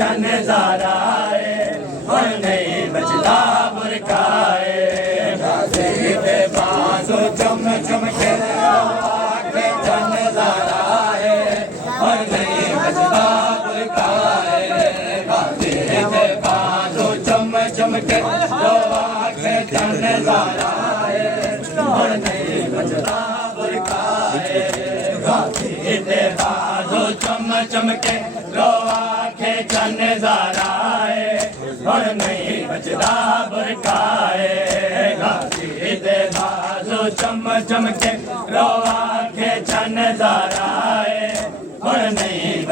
चन ज़ाराए हुण नहीं बचदा बुरकाए गाज़ी दे बाज़ो चम चम के आखे चन ज़ाराए हुण नहीं बचदा बुरकाए गाज़ी दे बाज़ो चम चम के आखे चन ज़ाराए हुण नहीं बचदा बुरकाए गाज़ी दे बाज़ो चम चम के आखे चन ज़ाराए हुण नहीं बचदा बुरकाए गाज़ी दे बाज़ो चम चम के आखे चन ज़ाराए हुण नहीं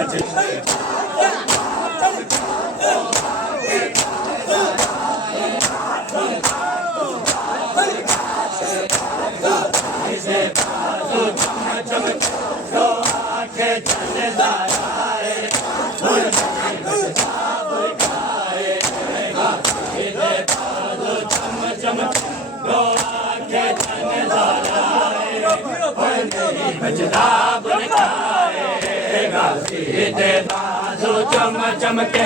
बचदा बचदा बुरकाए गाज़ी दे बाज़ो चम चम के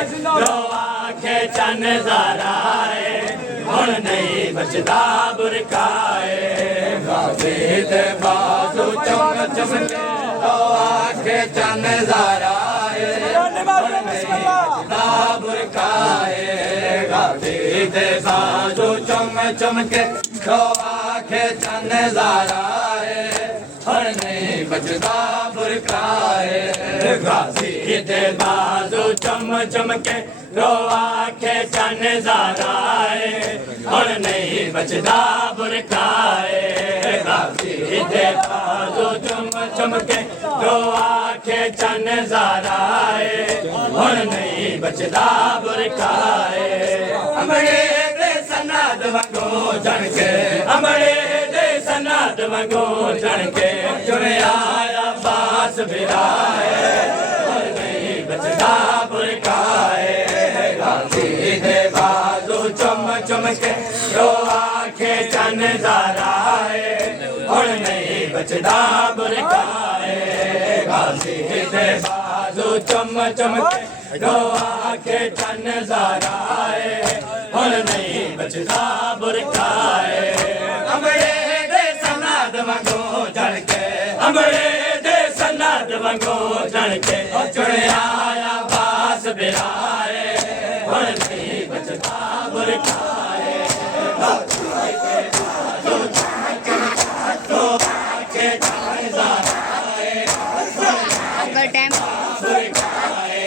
आखे चन ज़ाराए हुण नहीं बचदा बुरकाए गाज़ी दे बाज़ो चम चम के आखे चन ज़ाराए हुण नहीं बचदा बुरकाए गाज़ी दे बाज़ो चम चम के आखे चन ज़ाराए हुण नहीं बचदा बुरकाए गाज़ी दे बाज़ो चम चम के आखे चन ज़ाराए हुण नहीं बचदा बुरकाए गाज़ी दे बाज़ो चम चम के आखे चन ज़ाराए हुण नहीं बचदा बुरकाए अमरे दे सनाद वंगो जण के अमरे दे सनाद वंगो जण के चुनिया अब्बास बिराए हुण नहीं बचदा बुरकाए गाज़ी दे बाज़ो चम चम के आखे चन ज़ाराए हुण नहीं बचदा बुरकाए गाज़ी दे बाज़ो चम चम के आखे चन ज़ाराए हुण नहीं बचदा बुरकाए अमरे दे सनाद वंगो जण के अमरे दे सनाद वंगो जण के चुनिया अब्बास बिराए हुण नहीं बचदा बुरकाए आखे चन ज़ाराए अगर टाइम बुरकाए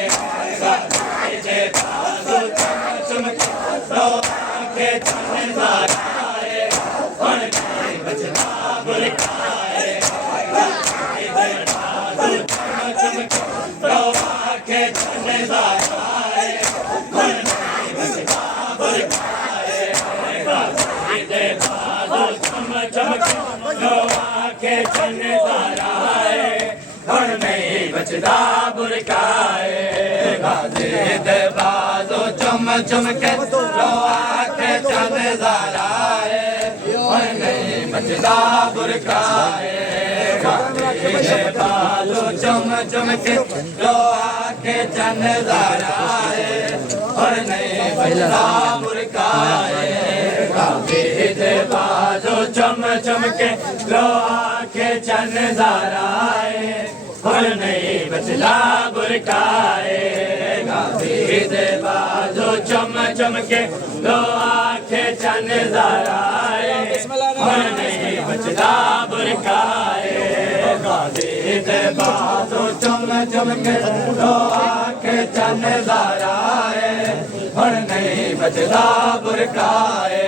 गाज़ी दे बाज़ो चम चम के आखे चन ज़ाराए हुण नहीं बचदा बुरकाए गाज़ी दे बाज़ो चम चम के आखे चन ज़ाराए हुण नहीं बचदा बुरकाए गाज़ी दे बाज़ो चम चम के आखे चन ज़ाराए हुण नहीं बचदा बुरकाए गाज़ी दे बाज़ो चम चम के आखे चन ज़ाराए हुण नहीं बचदा बुरकाए गाज़ी दे बाज़ो चम चम के आखे चन ज़ाराए हुण नहीं बचदा बुरकाए गाज़ी दे बाज़ो चम चम के आखे चन ज़ाराए हुण नहीं बचदा बुरकाए गाज़ी दे बाज़ो चम चम के आखे चन ज़ाराए हुण नहीं बचदा बुरकाए गाज़ी दे बाज़ो चम चम के आखे चन ज़ाराए हुण नहीं बचदा बुरकाए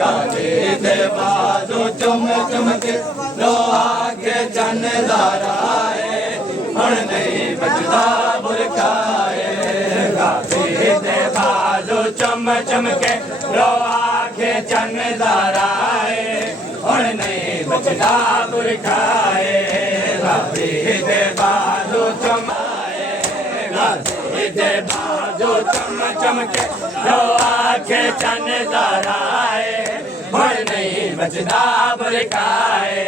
गाज़ी दे बाज़ो चम चम के आखे चन ज़ाराए हुण नहीं बचदा बुरकाए गाज़ी दे बाज़ो चम चम के आखे चन ज़ाराए हुण नहीं बचदा बुरकाए गाज़ी दे बाज़ो चम गाज़ी दे बाज़ो चम चम के आखे चन ज़ाराए हुण नहीं बचदा बुरकाए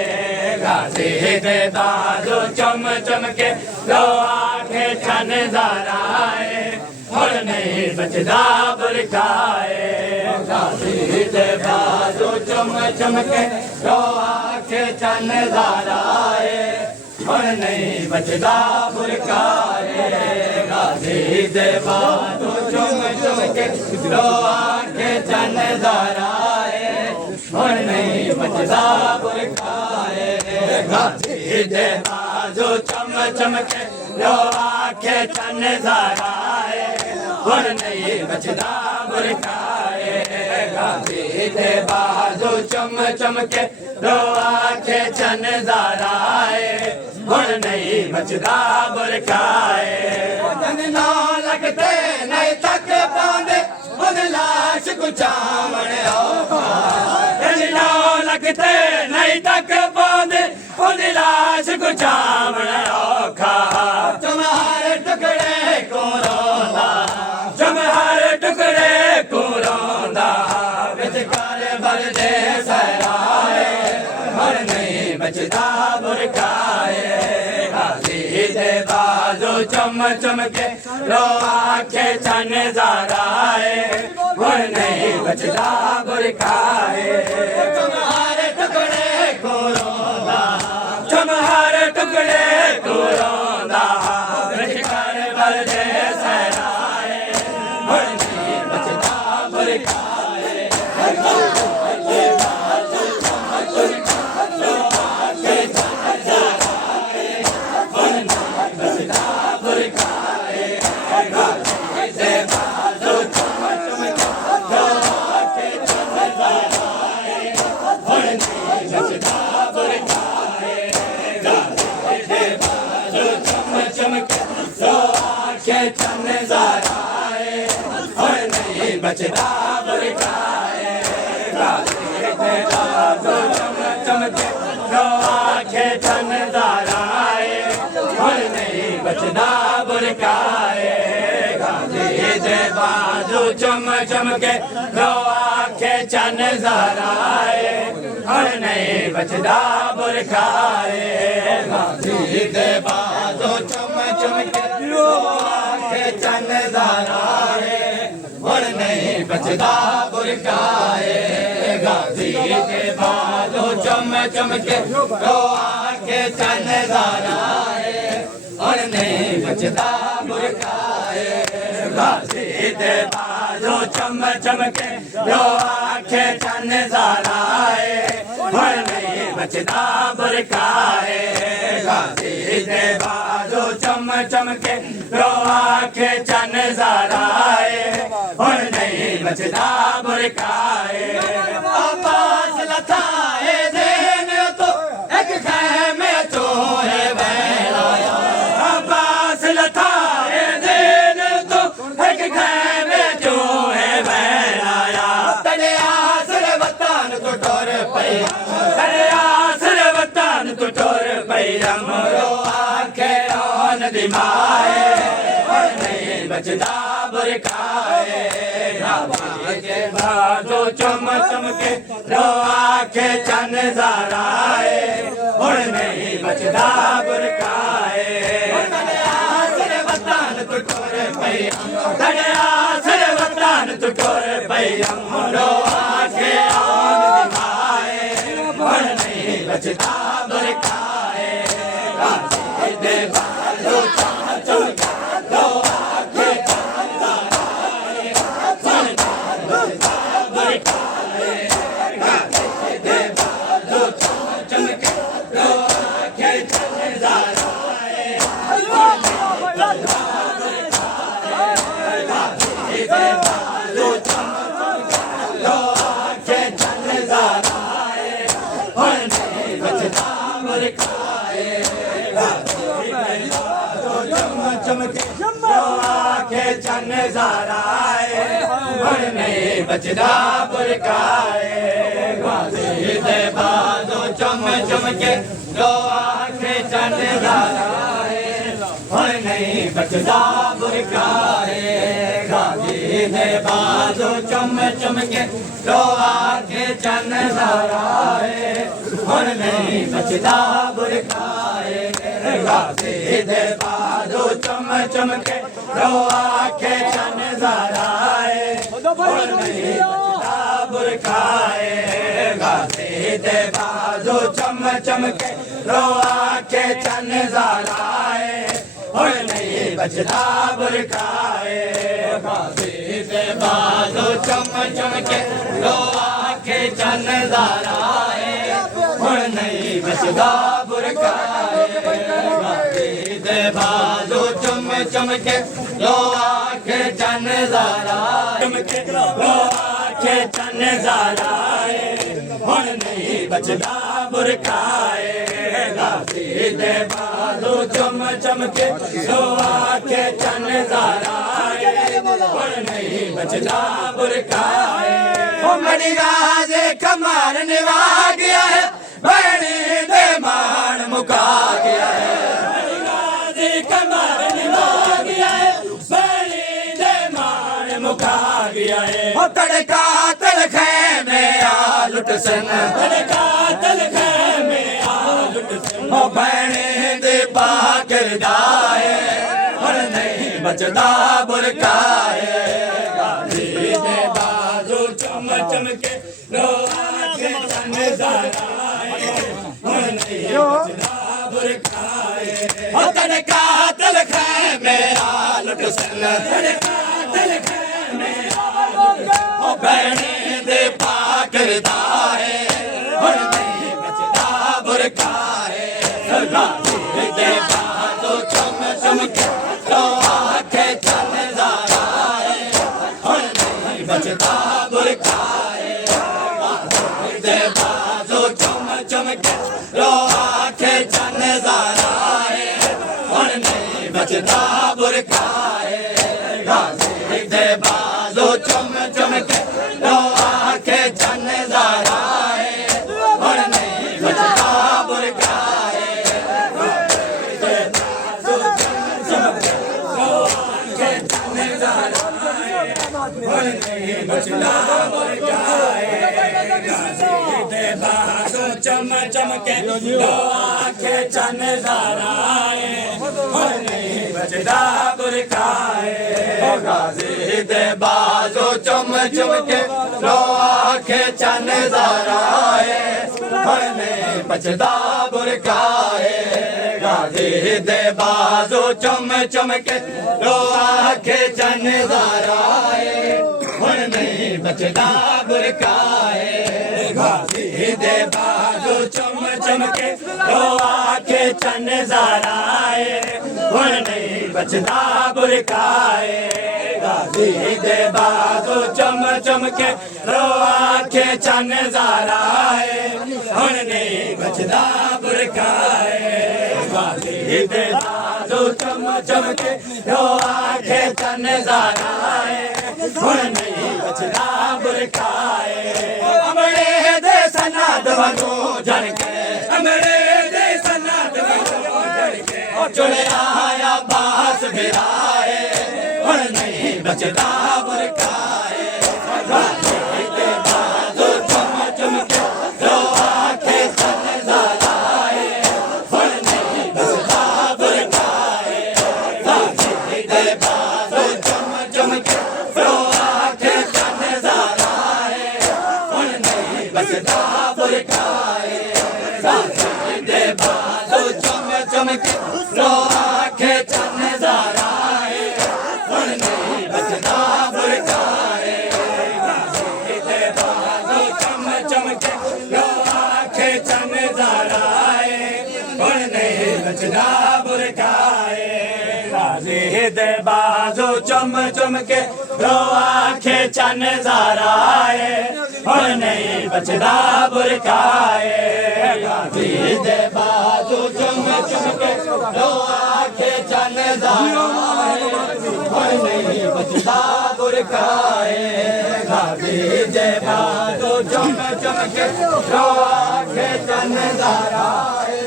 गाज़ी दे बाज़ो चम चम के आखे चन ज़ाराए हुण बचदा बुरखाए गाजी दे बाजू चम चमके रो आखे चन ज़ाराए हुण नहीं बचदा बुरखाए गाजी दे बाजू चम चमके रो आखे चन ज़ाराए हुण नहीं बचदा बुरखाए गाजी दे बाजू चम चमके रो आखे चन ज़ाराए हुण नहीं बचदा बुरखाए गाजी दे बाजू चम चमके रो आखे चन ज़ाराए हुण नहीं बचदा बुरखाए ना लगते नहीं तक पांदे उन लाश को चावण ना लगते नहीं तक पांदे उन लाश को चावण औखा तुम्हारे टुकड़े को रोंदा तुम्हारे टुकड़े को रोंदा विचकार भर दे सहराए हुण नहीं बचदा बुरखाए गाजी दे बाजू चम चमके रो आखे चन ज़ाराए हुण नहीं बचदा बुरखाए तुम्हारे टुकड़े को रोंदा तुम्हारे टुकड़े को रोंदा विचकार भर दे सहराए हुण नहीं बचदा बुरखाए चन ज़ाराए हुण नहीं बचदा बुरखाए गाजी दे बाजू चम चमके रो आखे चन ज़ाराए हुण नहीं बचदा बुरखाए गाजी दे बाजू चम चमके रो आखे चन ज़ाराए हुण नहीं बचदा बुरखाए गाजी दे बाजू चम चमके रो आखे चन ज़ाराए हुण नहीं बचदा बुरखाए गाजी दे बाजू चम चमके रो आखे चन ज़ाराए हुण नहीं बचदा बुरखाए गाजी दे बाजू चम चमके रो आखे चन ज़ाराए हुण नहीं बचदा बुरखाए गाजी दे बाजू चम चमके रो आखे चन ज़ाराए हुण नहीं बचदा बुरखाए आपास लथाए देन तो एक खैमे तो है बहलाया आपास लथाए देन तो एक खैमे तो है बहलाया तने आसर वतन तो टोर पई तने आसर वतन तो टोर पई हमरो आखे ओन दिमाए हुण नहीं बचदा बुरखाए गाजी दे बाजू चम चमके रो आखे चन ज़ाराए हुण नहीं बचदा बुरखाए तने आसर वतन तो टोर पई तने आसर वतन तो टोर पई हमरो आखे ओन दिमाए हुण नहीं बचदा बुरखाए गाजी दे बाजू चम चमके रो आखे चन ज़ाराए हुण नहीं बचदा बुरखाए गाजी दे बाजू चम चमके रो आखे चन ज़ाराए हुण नहीं बचदा बुरखाए गाजी दे बाजू चम चमके रो आखे चन ज़ाराए हुण नहीं बचदा बुरखाए गाजी दे बाजू चम चमके रो आखे चन ज़ाराए हुण नहीं बचदा बुरखाए गाजी दे बाजू चम चमके रो आखे चन ज़ाराए हुण नहीं बचदा बुरखाए गाजी दे बाजू चम चमके रो आखे चन ज़ाराए हुण नहीं बचदा बुरखाए गाजी दे बाजू चम चमके रो आखे चन नजाराए हुण नहीं बचदा बुरखाए गाजी दे बाजू चम चम के रो आखे चन नजाराए हुण नहीं बचदा बुरखाए गाजी दे बाजू चम चम के रो आखे चन नजाराए हुण नहीं बचदा बुरखाए गाजी दे बाजू चम चम के लो आखे चन नजाराए चमके लो आखे चन नजाराए हुण नहीं बचदा बुरखाए गाजी दे बाजू चम चम के लो आखे चन नजाराए हुण नहीं बचदा बुरखाए मणि गाजे कमार निभा गया है बहनी दे मान मुका गया है मणि गाजे कमार निभा गया है बहनी दे मान मुका गया है तड़का तलखे में आ लुट सन तड़का तलखे में आ लुट सन बहनी दे पाकर जाए और नहीं बचदा बुरखाए गाजी दे बाजू चम चम के लो आखे चन नजाराए हुण नहीं बचदा बुरखाए तड़का तलखे मेरा लुट सन तड़का तलखे मेरा बहनी दे पाकर दाए हुण नहीं बचदा बुरखाए गाजी दे बाजू चम चम के लो आखे चन नजाराए हुण नहीं बचदा बुरखाए दे बाजू चम चम के लो आखे चन नजाराए हुण नहीं बचदा बुरखाए गाजी दे बाजू चम चम के लो आखे चन नजाराए हुण नहीं बचदा बुरखाए दे बाजू चम चम के लो आखे चन नजाराए हुण नहीं बचदा बुरखाए दे बाजू चम चम के लो आखे चन नजाराए हुण नहीं बचदा बुरखाए गाजी दे बाजू चम चम के लो आखे चन नजाराए हुण नहीं बचदा बुरखाए गाजी दे बाजू चम चम के लो आखे चन नजाराए हुण नहीं बचदा बुरखाए गाजी दे बाजू चम चम के लो आखे चन नजाराए हुण नहीं बचदा बुरखाए गाजी दे बाजू चम चम के लो आखे चन नजाराए हुण नहीं बचदा बुरखाए गाजी दे बाजू चम चम के लो आखे चन नजाराए हुण नहीं बचदा बुरखाए अमरे दे सनाद वगो जन के अमरे दे सनाद वगो जन के चुने आया बास भिराए हुण नहीं बचदा बुरखाए गाजी दे बाजू चम चम के लो आखे चन नजाराए हुण नहीं बचदा बुरखाए गाजी दे बाजू चम चम के लो आखे चन नजाराए हुण नहीं बचदा बुरखाए गाजी दे बाजू चम चम के लो आखे चन नजाराए हुण नहीं बचदा बुरखाए गाजी दे बाजू चम चम के लो आखे चन नजाराए हुण नहीं बचदा बुरखाए गाजी दे बाजू चम चम के लो आखे चन नजाराए हुण नहीं बचदा बुरखाए गाजी दे बाजू चम चम के लो आखे चन नजाराए हुण नहीं बचदा बुरखाए गाजी दे बाजू चम चम के लो आखे चन नजाराए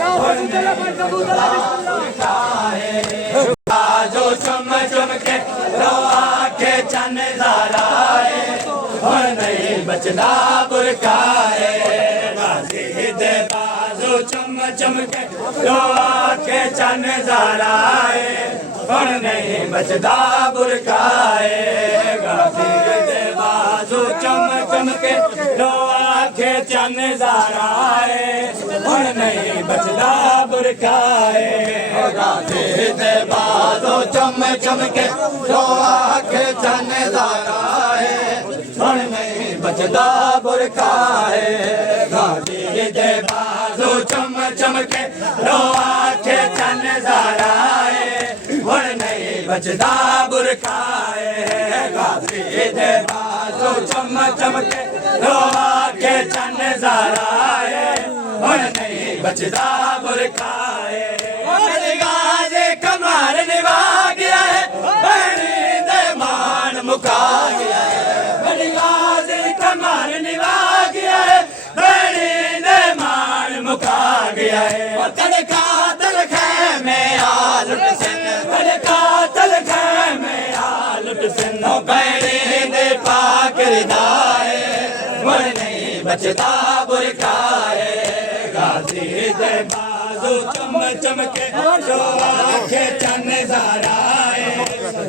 हुण नहीं बचदा बुरखाए बाजू चम चम के लो आखे चन नजाराए हुण नहीं बचदा बुरखाए गाजी दे बाजू चम चम के लो आखे चन नजाराए हुण नहीं बचदा बुरखाए मुकाए गाजी दे बाजू चम चम के रो आखे चन ज़ाराए हुण नहीं बचदा बुरकाए गाजी दे बाजू चम चम के रो आखे चन ज़ाराए हुण नहीं बचदा बुरकाए गाजी दे बाजू चम चम के रो आखे चन ज़ाराए हुण नहीं बचदा बुरकाए गाजी दे बाजू चम चम के रो आखे चन ज़ाराए हुण नहीं बचदा बुरकाए गाजे कमार निभा गया है बहनी दे मान मुका गया है गाजे कमार निभा गया है बहनी दे मान मुका गया है तड़का तलखे में आलुट सिंह तड़का तलखे में आलुट सिंह बहनी दे पाक रिदाए हुण नहीं बचदा बुरकाए गाजी दे बाजू चम चम के रो आखे चन ज़ाराए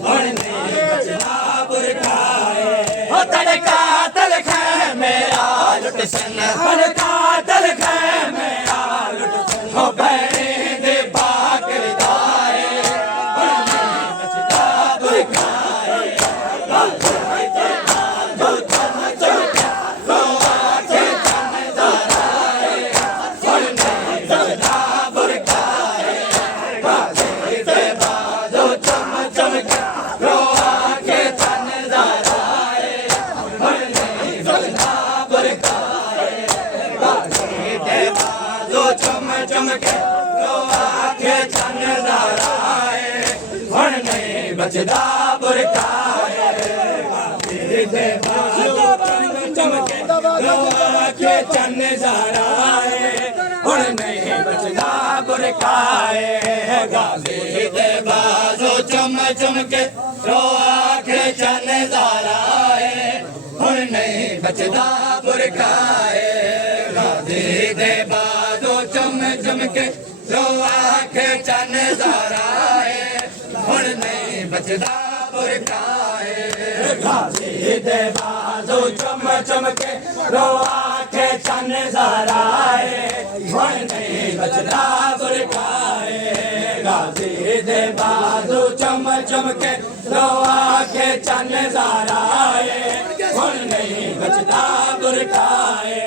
हुण नहीं बचदा बुरकाए ओ तड़का तलखे में आलुट सिंह तड़का तलखे में आलुट सिंह ओ बहनी दे पाक रिदाए हुण नहीं बचदा बुरकाए गाजी दे बाजू चम चम के रो आखे चन ज़ाराए हुण नहीं बचदा बुरकाए गाजी दे बाजू चम चम के रो आखे चन ज़ाराए हुण नहीं बचदा बुरकाए गाजी दे बाजू चम चम के रो आखे चन ज़ाराए हुण नहीं बचदा बुरकाए गाजी दे बाजू चम चम के रो आखे चन ज़ाराए हुण नहीं बचदा बुरकाए गाजी दे बाजू चम चम के रो आखे चन ज़ाराए हुण नहीं बचदा बुरकाए गाजी दे बाजू चम चम के रो आखे चन ज़ाराए हुण नहीं बचदा बुरकाए गाजी दे बाजू चम चम के रो आखे चन ज़ाराए हुण नहीं बचदा बुरकाए गाजी दे बाजू चम चम के रो आखे चन ज़ाराए हुण नहीं बचदा बुरकाए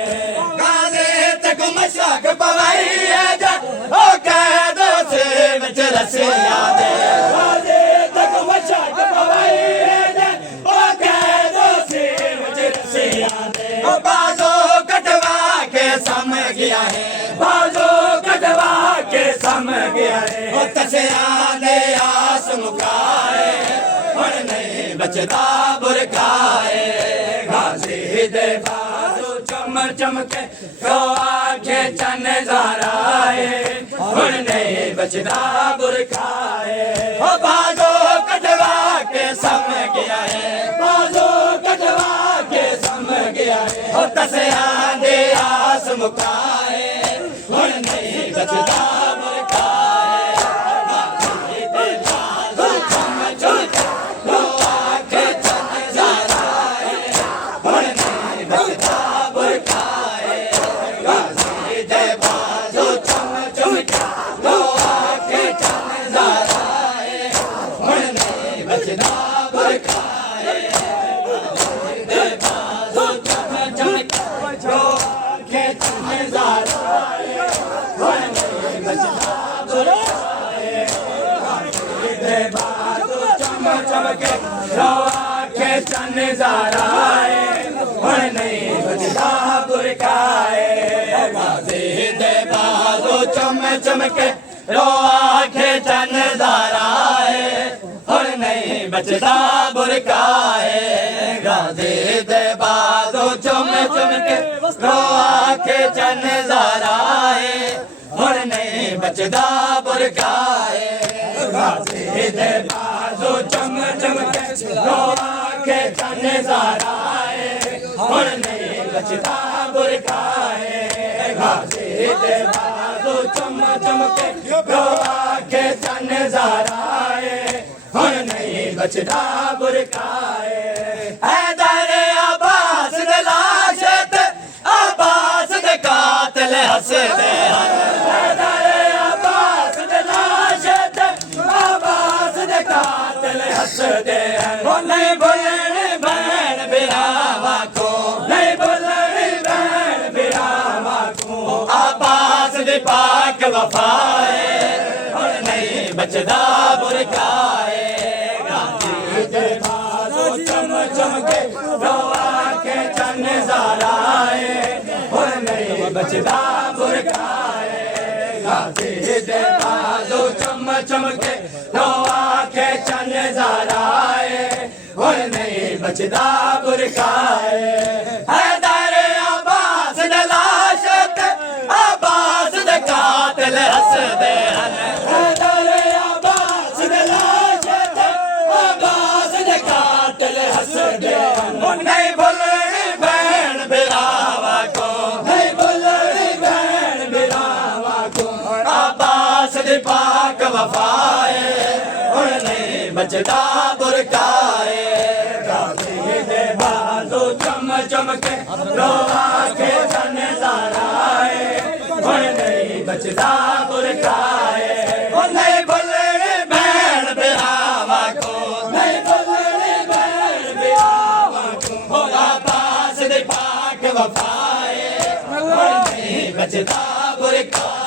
गाजे तक मशाक पवाई है जा ओ कैद से विच रसिया दे गाजे तक मशाक पवाई है जा ओ कैद से विच रसिया दे ओ बाजो कटवा के सम गया है बाजो कटवा के सम गया है ओ तसिया दे आस मुकाए हुण नहीं बचदा बुरकाए गाजी दे बाजू चम चम के रो आखे चन ज़ाराए हुण नहीं बचदा बुरकाए ओ बाजो कटवा के सम गया है बाजो कटवा के सम गया है ओ तसिया दे आस मुकाए हुण नहीं बचदा बुरकाए गाजी दे बाजू चम चम के रो आखे चन ज़ाराए हुण नहीं बचदा बुरकाए गाजी दे बाजू चम चम के रो आखे चन ज़ाराए हुण नहीं बचदा बुरकाए गाजी दे बाजू चम चम के रो आखे चन ज़ाराए हुण नहीं बचदा बुरकाए गाजी दे बाजू चम चम के रो आखे चन ज़ाराए हुण नहीं बचदा बुरकाए गाजी दे बाजू चम चम के रो आखे चन ज़ाराए हुण नहीं बचदा बुरकाए गाजी दे बाजू चम चम के रो आखे चन ज़ाराए हुण नहीं बचदा बुरकाए गाजी दे बाजू चम चम के रो आखे चन ज़ाराए हुण नहीं बचदा बुरकाए गाजी दे बाजू चम चम के रो आखे चन ज़ाराए हुण नहीं बचदा बुरकाए हैदर अब्बास दे लाश ते अब्बास दे कातिल हसदे हैदर अब्बास दे लाश ते अब्बास दे कातिल हसदे ओ नहीं भुलने बहन बिरावा को नहीं भुलने बहन बिरावा को अब्बास दे पाक वफाए और नहीं बचदा बुरकाए गाजी दे बाजो चम चम के रोआ के चन ज़राए और नहीं बचदा बुरकाए गाजी दे बाजो चम चम के रोआ के चन ज़राए और नहीं बचदा बुरकाए हैदर अब्बास दे लाश ते अब्बास दे कातिल हसदे हैदर अब्बास दे लाश ते अब्बास दे कातिल हसदे नहीं भुलनी बहन बिरावा को नहीं भुलनी बहन बिरावा को अब्बास दे पाक वफाए और नहीं बचदा बुरकाए गाजी दे बाजो चम चम के रोआ के चन ज़राए और नहीं बचदा बुरकाए और नहीं भुलने बहन बिरावा को नहीं भुलने बहन बिरावा को हो अब्बास दे पाक वफाए और नहीं बचदा बुरकाए